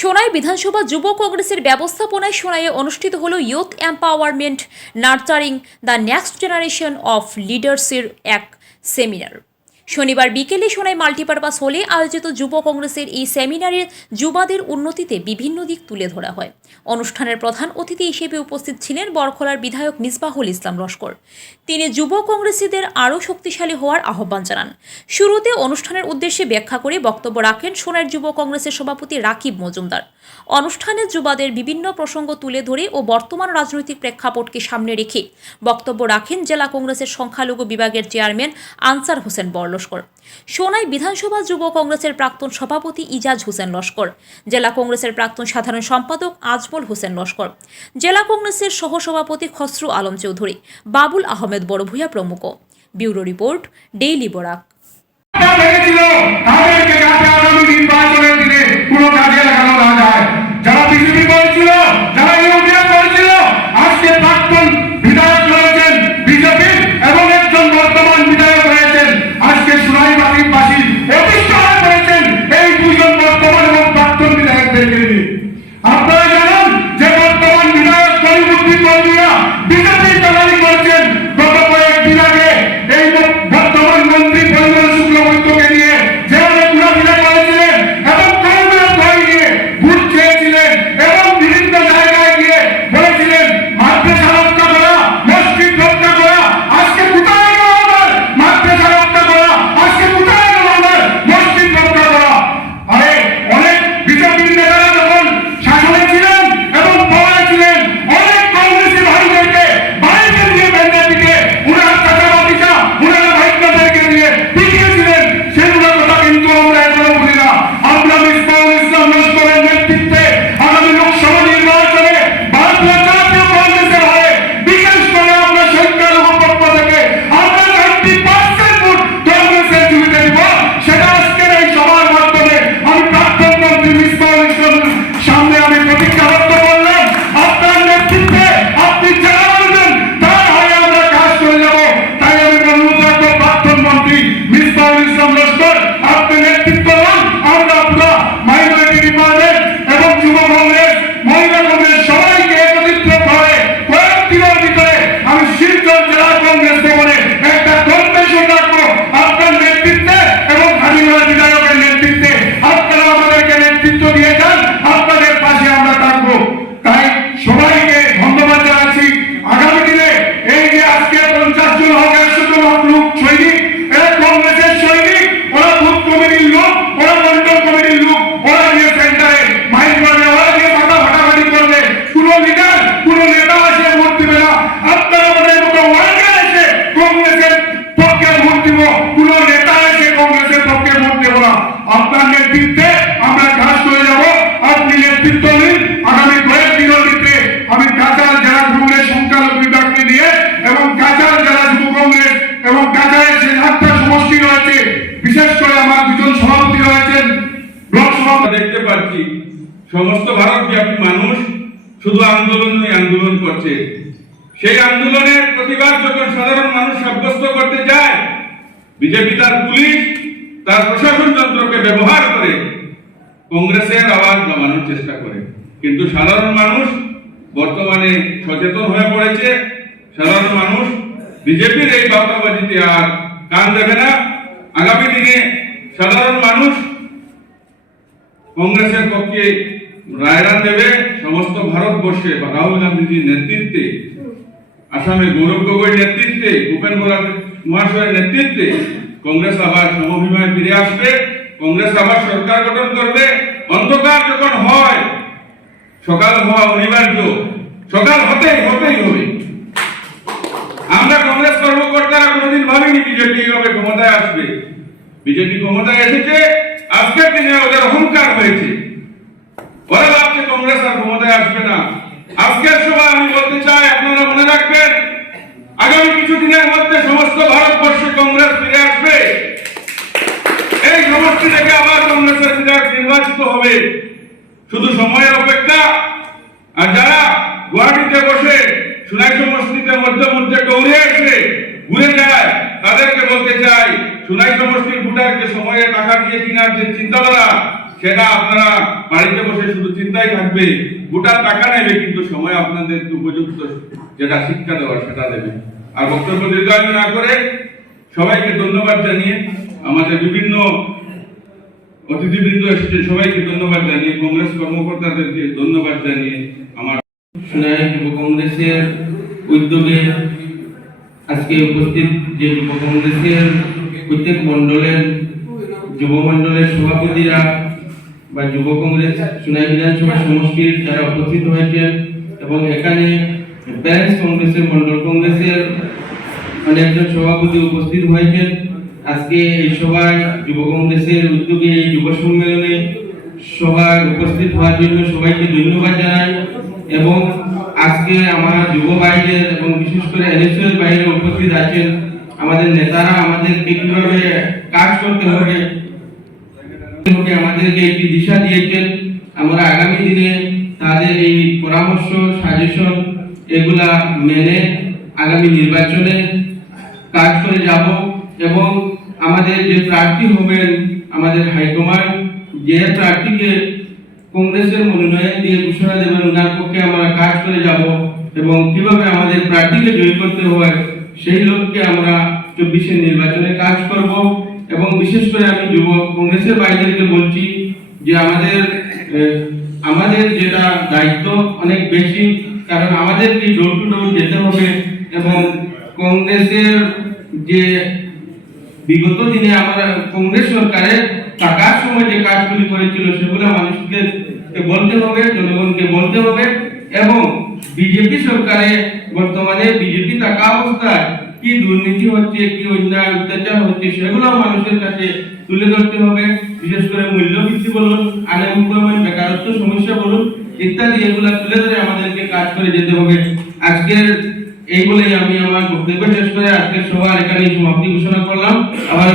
সোনাই বিধানসভা যুব কংগ্রেসের ব্যবস্থাপনায় সোনাইয়ে অনুষ্ঠিত হল youth empowerment nurturing the next generation of লিডার্সের এক সেমিনার। শনিবার বিকেলে সোনাই মাল্টিপারপাস হলে আয়োজিত যুব কংগ্রেসের এই সেমিনারে যুবাদের উন্নতিতে বিভিন্ন দিক তুলে ধরা হয়। অনুষ্ঠানের প্রধান অতিথি হিসেবে উপস্থিত ছিলেন বরখলার বিধায়ক মিসবাহুল ইসলাম লস্কর। তিনি যুব কংগ্রেসীদের আরও শক্তিশালী হওয়ার আহ্বান জানান। শুরুতে অনুষ্ঠানের উদ্দেশ্যে ব্যাখ্যা করে বক্তব্য রাখেন সোনাইয়ের যুব কংগ্রেসের সভাপতি রাকিব মজুমদার। অনুষ্ঠানে যুবাদের বিভিন্ন প্রসঙ্গ তুলে ধরে ও বর্তমান রাজনৈতিক প্রেক্ষাপটকে সামনে রেখে বক্তব্য রাখেন জেলা কংগ্রেসের সংখ্যালঘু বিভাগের চেয়ারম্যান আনসার হোসেন লস্কর, সোনাই বিধানসভা যুব কংগ্রেসের প্রাক্তন সভাপতি ইজাজ হোসেন লস্কর, জেলা কংগ্রেসের প্রাক্তন সাধারণ সম্পাদক আজমল হোসেন লস্কর, জেলা কংগ্রেসের সহসভাপতি খসরু আলম চৌধুরী, বাবুল আহমেদ বড়ভূয়া প্রমুখ। Bureau report, daily Barak. দেখতে পাচ্ছি সমস্ত ভারতব্যাপী মানুষ শুধু আন্দোলন করছে। সেই আন্দোলনের প্রতিবাদ যখন সাধারণ মানুষ সাব্যস্ত করতে যায়, বিজেপি তার পুলিশ তার প্রশাসন যন্ত্রকে ব্যবহার করে কংগ্রেসের আওয়াজ দমানোর চেষ্টা করে। কিন্তু সাধারণ মানুষ বর্তমানে সচেতন হয়ে পড়েছে। সাধারণ মানুষ বিজেপির এই বার্তাবাজিতে আর কান দেবে না। আগামী দিনে সাধারণ মানুষ কংগ্রেসের পক্ষে রায়দান দেবে। সমস্ত ভারতবর্ষে রাহুল গান্ধীজির নেতৃত্বে, আসামে গৌরব গগৈর নেতৃত্বে, ভূপেন বরা মহাশয়ের নেতৃত্বে কংগ্রেস আবার সমভিমায় ফিরে আসবে। কংগ্রেস আবার সরকার গঠন করবে। অন্ধকার যখন হয়, সকাল হওয়া অনিবার্য, সকাল হতেই হবে। আমরা কংগ্রেস কর্মকর্তারা কোনোদিন ভাবিনি বিজেপি এইভাবে ক্ষমতায় আসবে। বিজেপি ক্ষমতায় এসেছে, আজকের দিনে ওদের অহংকার হয়েছে। ওরা ভাবছে কংগ্রেস আর ক্ষমতায় আসবে না। আজকের সময় আমি বলতে চাই, আপনারা মনে রাখবেন, আগামী কিছুদিনের মধ্যে সমস্ত ভারতবর্ষে কংগ্রেস ফিরে আসবে। এই সমষ্টি থেকে আবার কংগ্রেসের বিধায়ক নির্বাচিত হবে। শুধু সময়ের অপেক্ষা। আর যারা গুয়াহাটিতে বসে সোনাই সমষ্টিতে মধ্যে মধ্যে দৌড়ে এসে ঘুরে যায়, তাদেরকে বলতে চাই, সোনাই সমষ্টির ভোটারকে সময়ে টাকা দিয়ে কেনার যে চিন্তাধারা, সেটা আপনারা বাড়িতে বসে শুধু চিন্তায় থাকবে, গোটার টাকা নেবে, কিন্তু সময় আপনাদের উপযুক্ত যেটা শিক্ষা দেওয়ার সেটা দেবে। আর বক্তব্য দীর্ঘায়িত না করে সবাইকে ধন্যবাদ জানিয়ে, আমাদের বিভিন্ন অতিথিবৃন্দ এসেছে সবাইকে ধন্যবাদ জানিয়ে, কংগ্রেস কর্মকর্তাদেরকে ধন্যবাদ জানিয়ে আমার সোনাই যুব কংগ্রেসের উদ্যোগে আজকে উপস্থিত যে যুব কংগ্রেসের প্রত্যেক মণ্ডলের যুব মণ্ডলের সভাপতিরা বা যুব কংগ্রেস সোনাই বিধানসভা সমষ্টির যারা উপস্থিত হয়েছেন এবং এখানে প্যারেন্টস কংগ্রেসের মণ্ডল কংগ্রেসের অনেকজন সভাপতি উপস্থিত হয়েছেন। আজকে এই সভায় যুব কংগ্রেসের উদ্যোগে এই যুব সম্মেলনে সভায় উপস্থিত হওয়ার জন্য সবাইকে ধন্যবাদ জানাই। এবং আজকে আমার যুব ভাইদের এবং বিশেষ করে এনএসএস বাইরে উপস্থিত আছেন আমাদের নেতারা, আমাদেরকে কিভাবে কাজ করতে হবে আমাদেরকে একটি দিশা দিয়েছেন। আমরা আগামী দিনে তাদের এই পরামর্শ সাজেশন এগুলা মেনে আগামী নির্বাচনে কাজ করে যাব এবং আমাদের যে প্রার্থী হবেন আমাদের হাইকমান্ড যে প্রার্থীকে কংগ্রেসের মনোনয়ন দিয়ে ঘোষণা দেবেন ওনার পক্ষে আমরা কাজ করে যাব এবং কিভাবে আমাদের প্রার্থীকে জয়ী করতে হয় সেই লক্ষ্যে আমরা 24-এর নির্বাচনে কাজ করব। এবং বিশেষ করে আমি যুব কংগ্রেসের ভাইদেরকে বলছি যে আমাদের যেটা দায়িত্ব অনেক বেশি, কারণ আমাদেরকে ডোর টু ডোর যেতে হবে এবং কংগ্রেসের যে বিগত দিনে আমরা কংগ্রেস সরকারের টাকার সময় যে কাজগুলি করেছিল সেগুলো মানুষকে বলতে হবে, জনগণকে বলতে হবে এবং বিজেপি সরকারে বর্তমানে বিজেপি থাকা অবস্থায় কি দুর্নীতি হচ্ছে, কি অন্যায় অত্যাচার হচ্ছে সেগুলো মানুষের কাছে তুলে ধরতে হবে। বিশেষ করে মূল্যবৃদ্ধি বলুন, আনএমপ্লয়মেন্ট, বেকারত্ব সমস্যা বলুন ইত্যাদি এগুলা তুলে ধরে আমাদেরকে কাজ করে যেতে হবে। আজকের এই বলেই আমি আমার বক্তব্য শেষ করে আজকের সভা এখানেই সমাপ্তি ঘোষণা করলাম। আবার